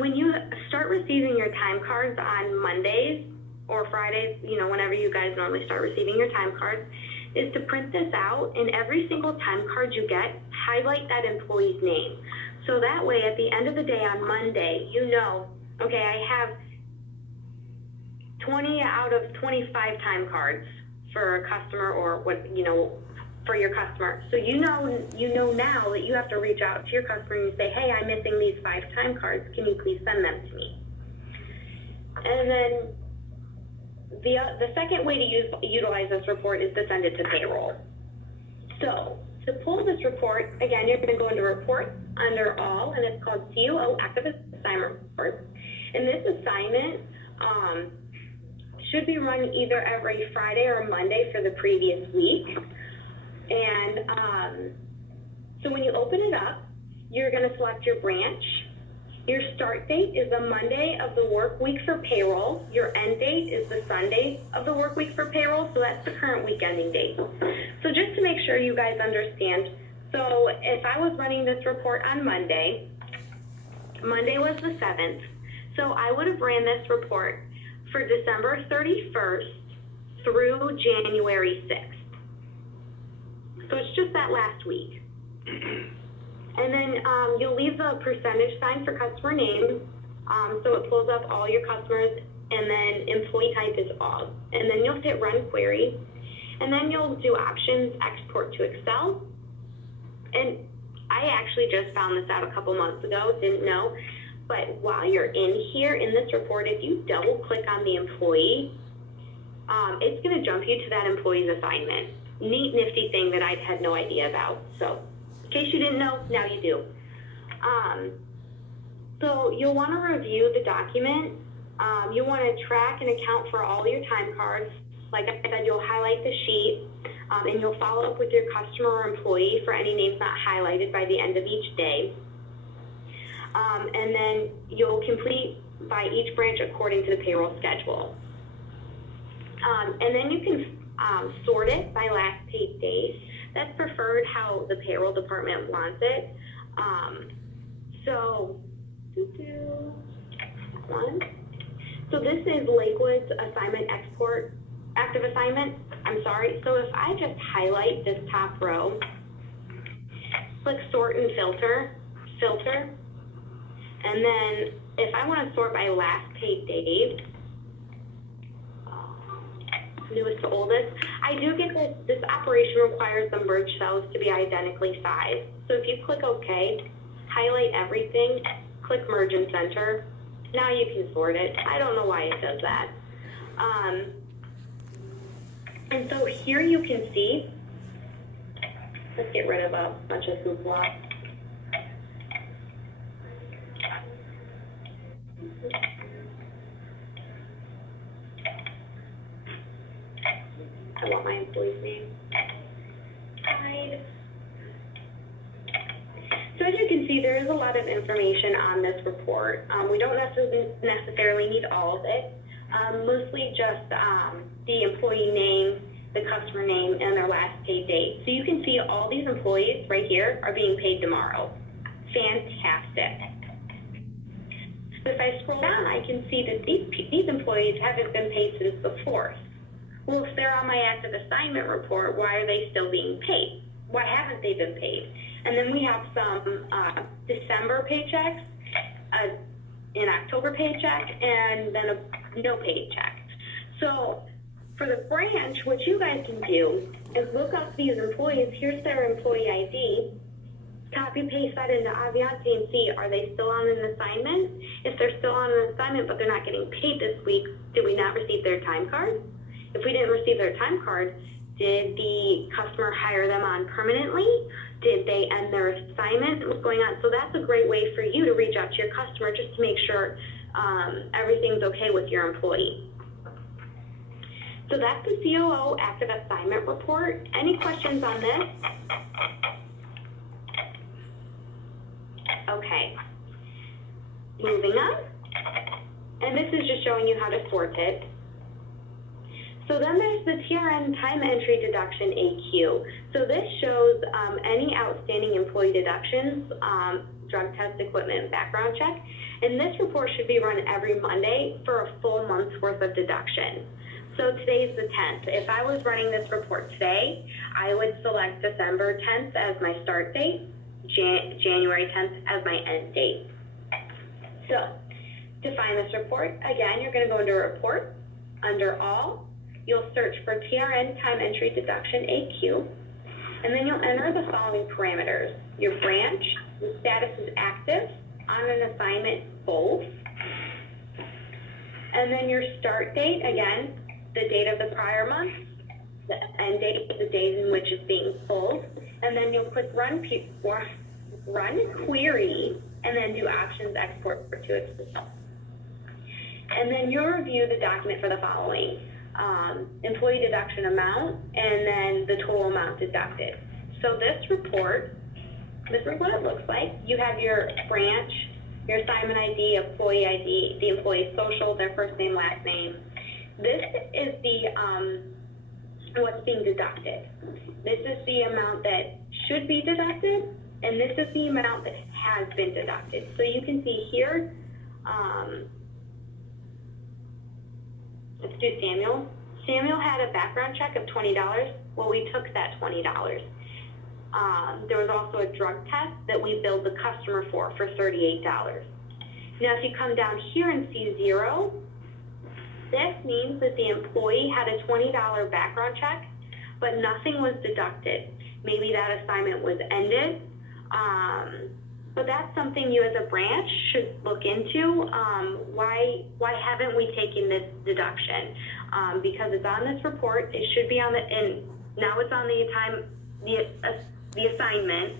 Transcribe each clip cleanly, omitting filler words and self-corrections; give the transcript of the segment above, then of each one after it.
when you start receiving your time cards on Mondays or Fridays, whenever you guys normally start receiving your time cards, is to print this out, and every single time card you get, highlight that employee's name. So that way, at the end of the day on Monday, okay, I have 20 out of 25 time cards for a customer, or for your customer. So you know now that you have to reach out to your customer and you say, hey, I'm missing these 5 time cards. Can you please send them to me? And then the second way to utilize this report is to send it to payroll. So to pull this report, again, you're going to go into Reports under All, and it's called COO Active Assignment Report. And this assignment should be run either every Friday or Monday for the previous week. And so when you open it up, you're going to select your branch. Your start date is the Monday of the work week for payroll. Your end date is the Sunday of the work week for payroll, so that's the current week ending date. So just to make sure you guys understand, so if I was running this report on Monday was the 7th, so I would have ran this report for December 31st through January 6th. So it's just that last week. And then you'll leave the percentage sign for customer name, so it pulls up all your customers, and then employee type is all. And then you'll hit Run Query, and then you'll do Options, Export to Excel. And I actually just found this out a couple months ago, didn't know. But while you're in here in this report, if you double click on the employee, it's going to jump you to that employee's assignment. Neat, nifty thing that I had no idea about. So in case you didn't know, now you do. So you'll want to review the document. You'll want to track and account for all your time cards. Like I said, you'll highlight the sheet, and you'll follow up with your customer or employee for any names not highlighted by the end of each day. And then you'll complete by each branch according to the payroll schedule. And then you can sort it by last paid date. That's preferred how the payroll department wants it. So this is Lakewood's assignment export, active assignment. I'm sorry. So if I just highlight this top row, click sort and filter, and then if I want to sort by last paid date, newest to oldest, I do get this operation requires the merge cells to be identically sized. So if you click OK, highlight everything, click Merge and Center, now you can sort it. I don't know why it does that. And so here you can see, let's get rid of a bunch of hoopla. I want my employee's name. Hide. So as you can see, there is a lot of information on this report. We don't necessarily need all of it. Mostly just the employee name, the customer name, and their last paid date. So you can see all these employees right here are being paid tomorrow. Fantastic. So if I scroll down, I can see that these employees haven't been paid since the 4th. Well, if they're on my active assignment report, why are they still being paid? Why haven't they been paid? And then we have some December paychecks, an October paycheck, and then a no paycheck. So for the branch, what you guys can do is look up these employees. Here's their employee ID. Copy paste that into Avionte and see, are they still on an assignment? If they're still on an assignment but they're not getting paid this week, did we not receive their time card? If we didn't receive their time card, did the customer hire them on permanently? Did they end their assignment? What's going on? So that's a great way for you to reach out to your customer just to make sure everything's okay with your employee. So that's the COO Active Assignment Report. Any questions on this? Okay. Moving on. And this is just showing you how to sort it. So then there's the TRN Time Entry Deduction AQ. So this shows any outstanding employee deductions, drug test, equipment, and background check. And this report should be run every Monday for a full month's worth of deduction. So today's the 10th. If I was running this report today, I would select December 10th as my start date, January 10th as my end date. So to find this report, again, you're going to go into Report, under All. You'll search for TRN Time Entry Deduction AQ, and then you'll enter the following parameters: your branch, the status is active, on an assignment, both, and then your start date, again, the date of the prior month, the end date, the days in which it's being pulled, and then you'll click Run Query, and then do Options Export to Excel. And then you'll review the document for the following: employee deduction amount, and then the total amount deducted. So this report, this is what it looks like. You have your branch, your assignment ID, employee ID, the employee's social, their first name, last name. This is the what's being deducted. This is the amount that should be deducted, and this is the amount that has been deducted. So you can see here, let's do Samuel. Samuel had a background check of $20. Well, we took that $20. There was also a drug test that we billed the customer for $38. Now, if you come down here and see 0, this means that the employee had a $20 background check, but nothing was deducted. Maybe that assignment was ended. But that's something you as a branch should look into. Why haven't we taken this deduction? Because it's on this report. It should be on and now it's on the assignment.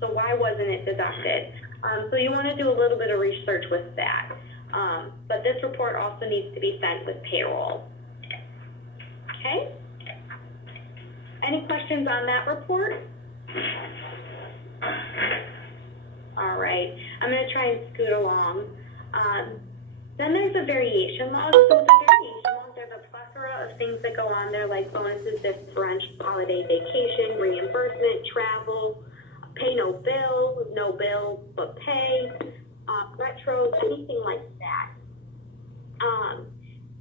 So why wasn't it deducted? So you want to do a little bit of research with that. But this report also needs to be sent with payroll. Okay? Any questions on that report? All right, I'm going to try and scoot along. Then there's a variation log. So with the variation log, there's a plethora of things that go on there, like bonuses, differential, holiday vacation, reimbursement, travel, pay no bill but pay, retro, anything like that.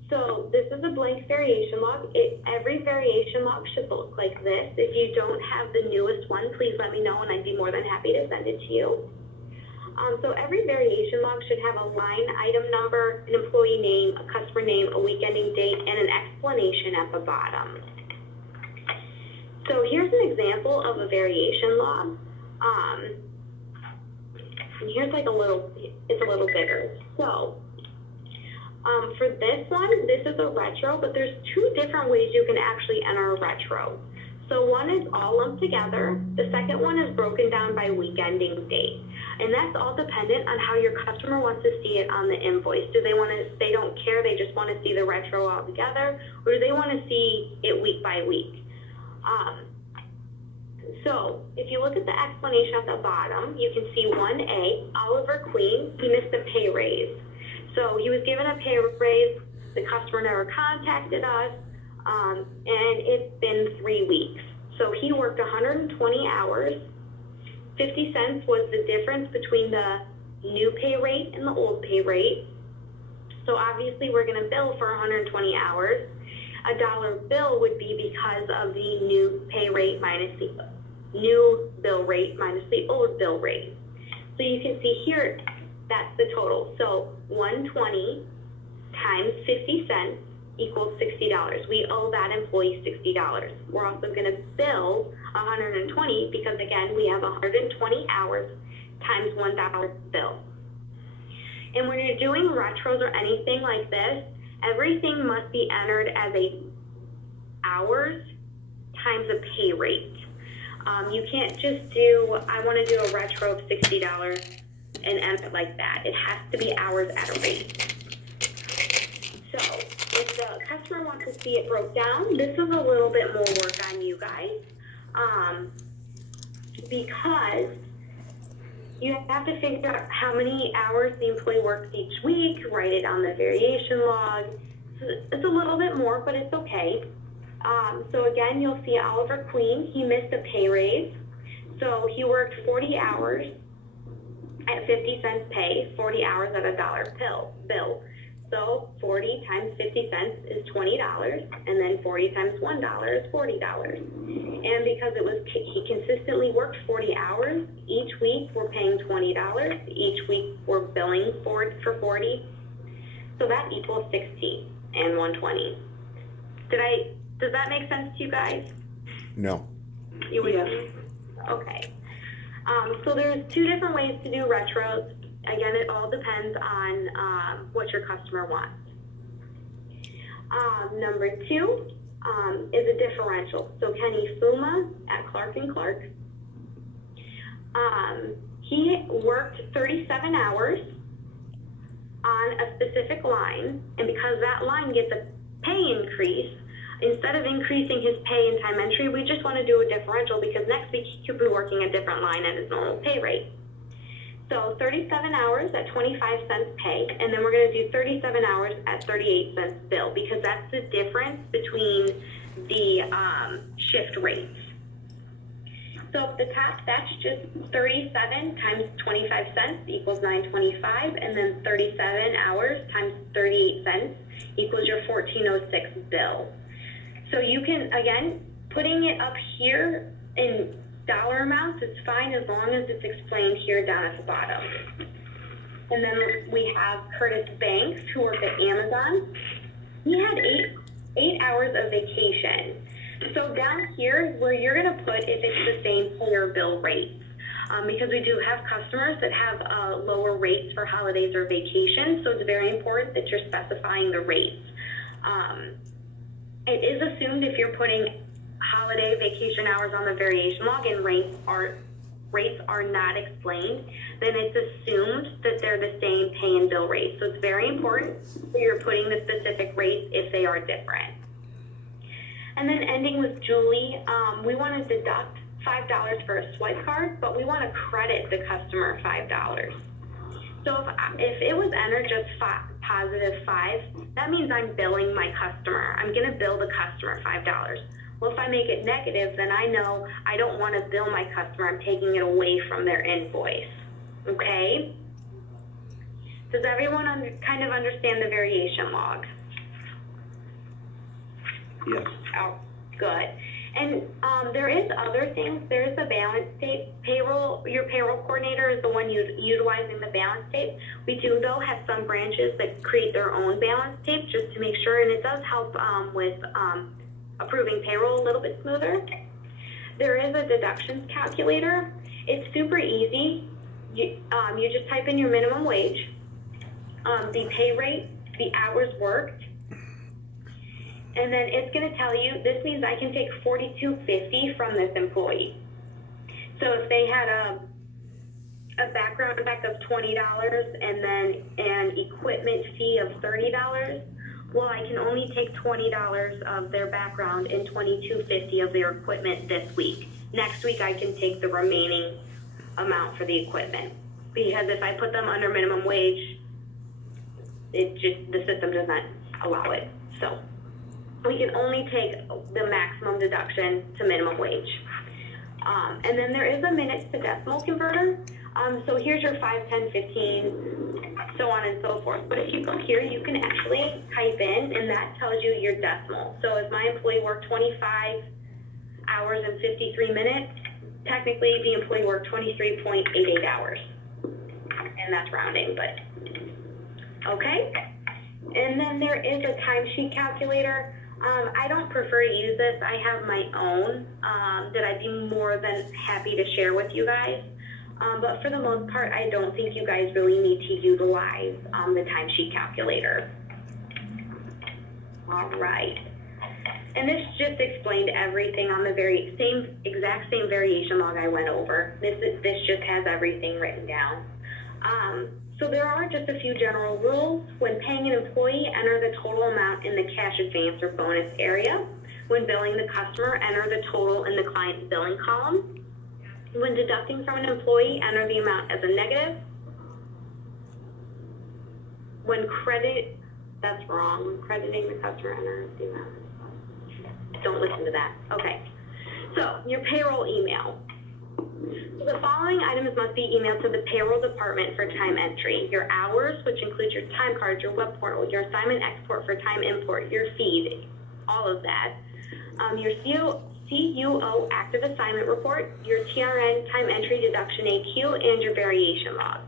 So this is a blank variation log. Every variation log should look like this. If you don't have the newest one, please let me know, and I'd be more than happy to send it to you. So every variation log should have a line item number, an employee name, a customer name, a week ending date, and an explanation at the bottom. So here's an example of a variation log. And here's like it's a little bigger. So for this one, this is a retro, but there's 2 different ways you can actually enter a retro. So one is all lumped together. The second one is broken down by week ending date. And that's all dependent on how your customer wants to see it on the invoice. They don't care, they just want to see the retro all together, or do they want to see it week by week? So if you look at the explanation at the bottom, you can see 1A, Oliver Queen, he missed a pay raise. So he was given a pay raise, the customer never contacted us, and it's been 3 weeks. So he worked 120 hours. 50 cents was the difference between the new pay rate and the old pay rate. So obviously we're going to bill for 120 hours. A dollar bill would be because of the new pay rate minus the new bill rate minus the old bill rate. So you can see here, that's the total. So 120 times 50 cents equals $60. We owe that employee $60. We're also going to bill 120 because, again, we have 120 hours times $1 bill. And when you're doing retros or anything like this, everything must be entered as a hours times a pay rate. You can't just do, I want to do a retro of $60 and enter it like that. It has to be hours at a rate. So if the customer wants to see it broke down, this is a little bit more work on you guys, because you have to figure out how many hours the employee works each week, write it on the variation log. So it's a little bit more, but it's okay. So again, you'll see Oliver Queen, he missed a pay raise. So he worked 40 hours at 50 cents pay, 40 hours at $1 bill. So 40 times 50 cents is $20, and then 40 times $1 is $40. And because he consistently worked 40 hours, each week we're paying $20, each week we're billing for 40, so that equals 16 and 120. Does that make sense to you guys? No. You would? Yes. Okay. So there's two different ways to do retros. Again, it all depends on what your customer wants. Number two is a differential. So Kenny Fuma at Clark & Clark, he worked 37 hours on a specific line, and because that line gets a pay increase, instead of increasing his pay and time entry, we just want to do a differential because next week he could be working a different line at his normal pay rate. So 37 hours at 25 cents pay, and then we're going to do 37 hours at 38 cents bill because that's the difference between the shift rates. So at the top, that's just 37 times 25 cents equals $9.25, and then 37 hours times 38 cents equals your $14.06 bill. So you can, again, putting it up here in dollar amounts, it's fine as long as it's explained here down at the bottom. And then we have Curtis Banks, who worked at Amazon. He had eight hours of vacation. So down here is where you're going to put if it's the same pay or bill rates. Because we do have customers that have lower rates for holidays or vacations, so it's very important that you're specifying the rates. It is assumed if you're putting holiday vacation hours on the variation log and rates are not explained, then it's assumed that they're the same pay and bill rates. So it's very important that you're putting the specific rates if they are different. And then ending with Julie, we want to deduct $5 for a swipe card, but we want to credit the customer $5. So if it was entered just positive 5, that means I'm billing my customer. I'm going to bill the customer $5. Well, if I make it negative, then I know I don't want to bill my customer. I'm taking it away from their invoice. Okay? Does everyone kind of understand the variation log? Yes. Oh, good. And there is other things. There's the balance tape. Your payroll coordinator is the one utilizing the balance tape. We do, though, have some branches that create their own balance tape just to make sure, and it does help with approving payroll a little bit smoother. There is a deductions calculator. It's super easy. You just type in your minimum wage, the pay rate, the hours worked, and then it's going to tell you, this means I can take $42.50 from this employee. So if they had a background check of $20 and then an equipment fee of $30, well, I can only take $20 of their background and $22.50 of their equipment this week. Next week, I can take the remaining amount for the equipment. Because if I put them under minimum wage, the system does not allow it. So we can only take the maximum deduction to minimum wage. And then there is a minutes to decimal converter. So here's your 5, 10, 15, so on and so forth. But if you go here, you can actually type in, and that tells you your decimal. So if my employee worked 25 hours and 53 minutes, technically the employee worked 23.88 hours. And that's rounding, but okay. And then there is a timesheet calculator. I don't prefer to use this. I have my own that I'd be more than happy to share with you guys. But for the most part, I don't think you guys really need to utilize the timesheet calculator. All right. And this just explained everything on the exact same variation log I went over. This just has everything written down. So there are just a few general rules. When paying an employee, enter the total amount in the cash advance or bonus area. When billing the customer, enter the total in the client's billing column. When deducting from an employee, enter the amount as a negative. When that's wrong. When crediting the customer, enter the amount. Don't listen to that. Okay. So your payroll email. So the following items must be emailed to the payroll department for time entry. Your hours, which includes your time card, your web portal, your assignment export for time import, your feed, all of that. Your CUO active assignment report, your TRN time entry deduction AQ, and your variation log.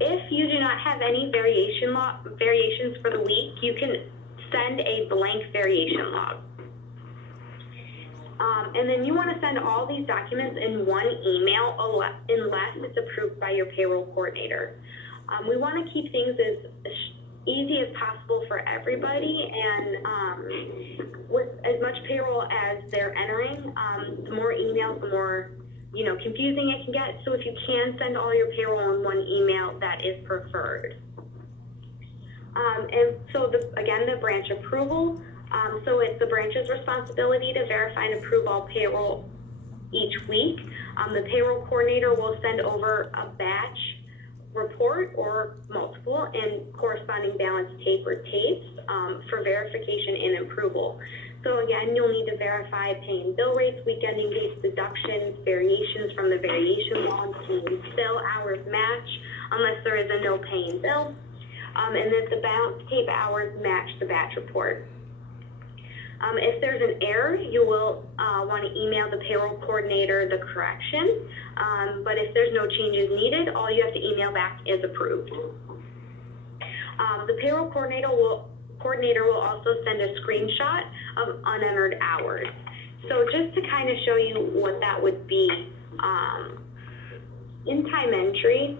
If you do not have any variations for the week, you can send a blank variation log. And then you want to send all these documents in one email unless it's approved by your payroll coordinator. We want to keep things as easy as possible for everybody, and with as much payroll as they're entering, the more emails, the more confusing it can get. So if you can send all your payroll in one email, that is preferred. And so again, the branch approval. So it's the branch's responsibility to verify and approve all payroll each week. The payroll coordinator will send over a batch report or multiple and corresponding balance tape or tapes for verification and approval. So again, you'll need to verify pay and bill rates, week ending dates, deductions, variations from the variation log, bill hours match unless there is a no pay and bill, and that the balance tape hours match the batch report. If there's an error, you will want to email the payroll coordinator the correction, but if there's no changes needed, all you have to email back is approved. The payroll coordinator will also send a screenshot of unentered hours. So just to kind of show you what that would be, in time entry,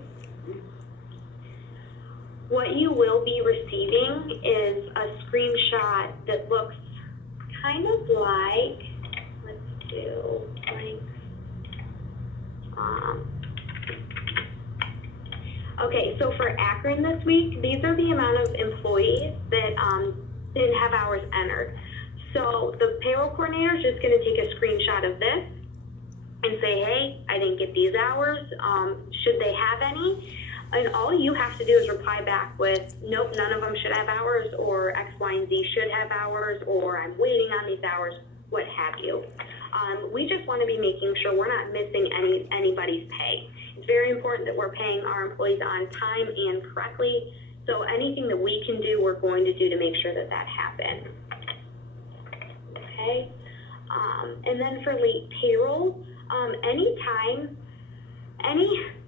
what you will be receiving is a screenshot that looks kind of like, let's do, okay, so for Akron this week, these are the amount of employees that didn't have hours entered. So the payroll coordinator is just going to take a screenshot of this and say, hey, I didn't get these hours. Should they have any? And all you have to do is reply back with, nope, none of them should have hours, or X, Y, and Z should have hours, or I'm waiting on these hours, what have you. We just want to be making sure we're not missing anybody's pay. It's very important that we're paying our employees on time and correctly. So anything that we can do, we're going to do to make sure that that happens. Okay. And then for late payroll, any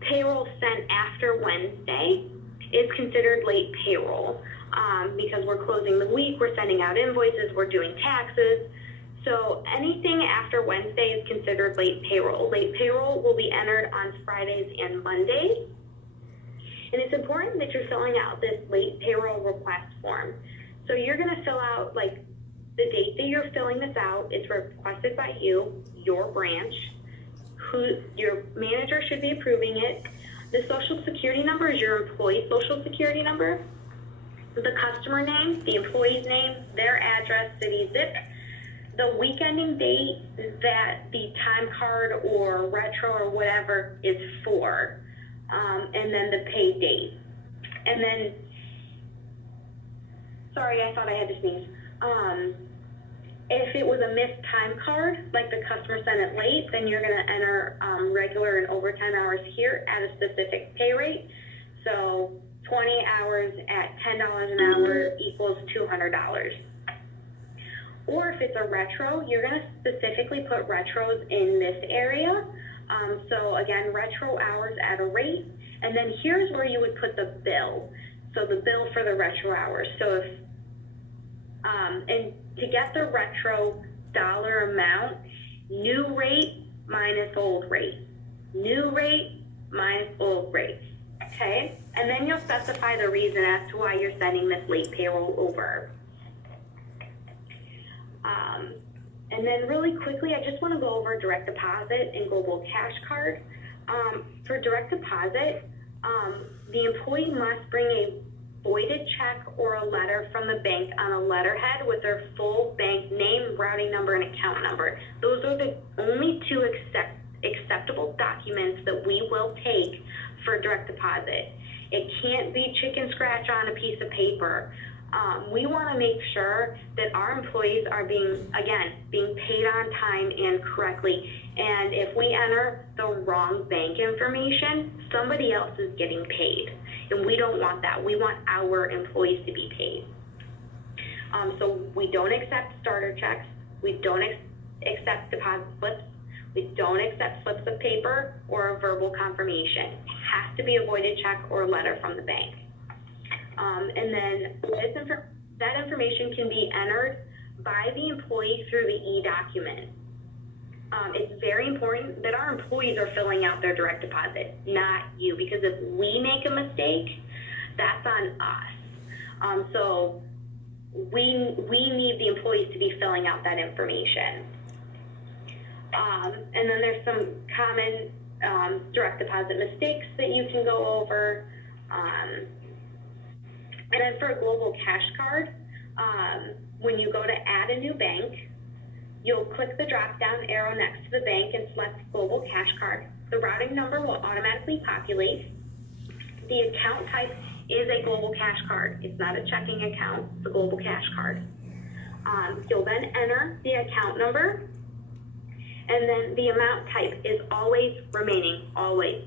payroll sent after Wednesday is considered late payroll because we're closing the week, we're sending out invoices, we're doing taxes. So anything after Wednesday is considered late payroll. Late payroll will be entered on Fridays and Mondays. And it's important that you're filling out this late payroll request form. So you're going to fill out, like, the date that you're filling this out is requested by you, your branch, who your manager should be approving it. The social security number is your employee social security number. The customer name, the employee's name, their address, city, zip, the week ending date that the time card or retro or whatever is for, and then the pay date. And then, sorry, I thought I had to sneeze. If it was a missed time card, like the customer sent it late, then you're going to enter regular and overtime hours here at a specific pay rate. So 20 hours at $10 an hour equals $200. Or if it's a retro, you're going to specifically put retros in this area. So again, retro hours at a rate. And then here's where you would put the bill. So the bill for the retro hours. So if, and to get the retro dollar amount, new rate minus old rate. New rate minus old rate. Okay? And then you'll specify the reason as to why you're sending this late payroll over. And then really quickly, I just want to go over direct deposit and global cash card. For direct deposit, the employee must bring a voided check or a letter from the bank on a letterhead with their full bank name, routing number, and account number. Those are the only two acceptable documents that we will take for direct deposit. It can't be chicken scratch on a piece of paper. We want to make sure that our employees are being paid on time and correctly. And if we enter the wrong bank information, somebody else is getting paid. And we don't want that. We want our employees to be paid. So we don't accept starter checks. We don't accept deposit slips. We don't accept slips of paper or a verbal confirmation. It has to be a voided check or a letter from the bank. And then that information can be entered by the employee through the e-document. It's very important that our employees are filling out their direct deposit, not you, because if we make a mistake, that's on us. So we need the employees to be filling out that information. And then there's some common direct deposit mistakes that you can go over. And then for a global cash card, when you go to add a new bank, you'll click the drop-down arrow next to the bank and select global cash card. The routing number will automatically populate. The account type is a global cash card. It's not a checking account, it's a global cash card. You'll then enter the account number, and then the amount type is always remaining, always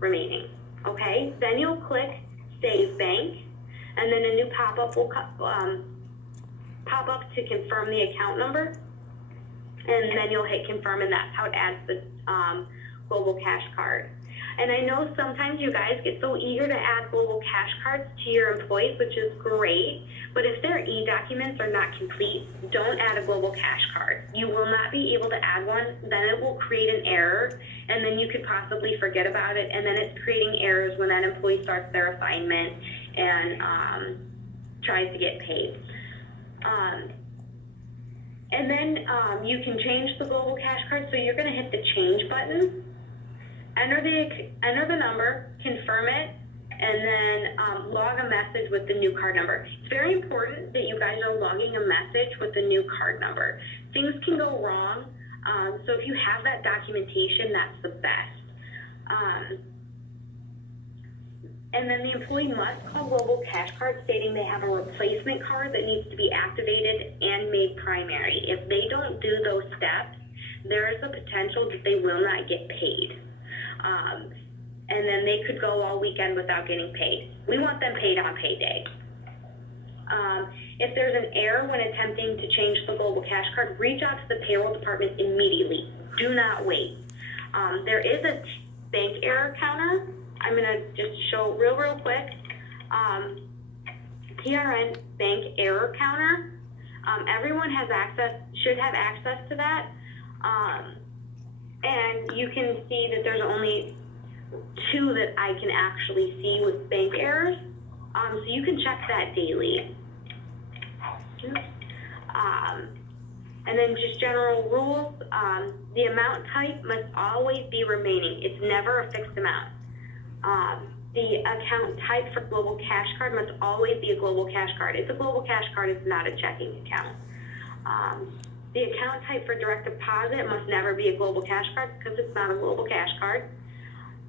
remaining, okay? Then you'll click Save Bank, and then a new pop-up will pop up to confirm the account number, and then you'll hit confirm, and that's how it adds the global cash card. And I know sometimes you guys get so eager to add global cash cards to your employees, which is great, but if their e-documents are not complete, don't add a global cash card. You will not be able to add one, then it will create an error, and then you could possibly forget about it, and then it's creating errors when that employee starts their assignment and tries to get paid. And then you can change the global cash card, so you're going to hit the change button, enter the number, confirm it, and then log a message with the new card number. It's very important that you guys are logging a message with the new card number. Things can go wrong, so if you have that documentation, that's the best. And then the employee must call Global Cash Card stating they have a replacement card that needs to be activated and made primary. If they don't do those steps, there is a potential that they will not get paid. And then they could go all weekend without getting paid. We want them paid on payday. If there's an error when attempting to change the Global Cash Card, reach out to the payroll department immediately. Do not wait. There is a bank error counter. I'm going to just show real quick. PRN bank error counter. Everyone should have access to that. And you can see that there's only 2 that I can actually see with bank errors. So you can check that daily. And then just general rules, the amount type must always be remaining. It's never a fixed amount. The account type for Global Cash Card must always be a Global Cash Card. It's a Global Cash Card, it's not a checking account. The account type for direct deposit must never be a Global Cash Card because it's not a Global Cash Card.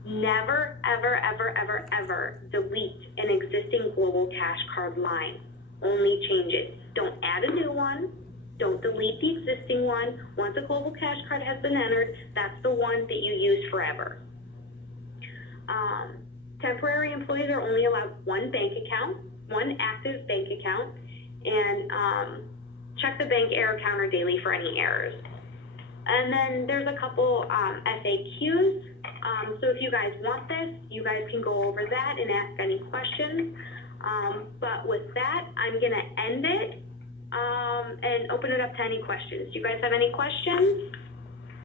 Never, ever delete an existing Global Cash Card line. Only change it. Don't add a new one. Don't delete the existing one. Once a Global Cash Card has been entered, that's the one that you use forever. Temporary employees are only allowed 1 bank account, 1 active bank account, and check the bank error counter daily for any errors. And then there's a couple FAQs. So if you guys want this, you guys can go over that and ask any questions. But with that, I'm going to end it and open it up to any questions. Do you guys have any questions?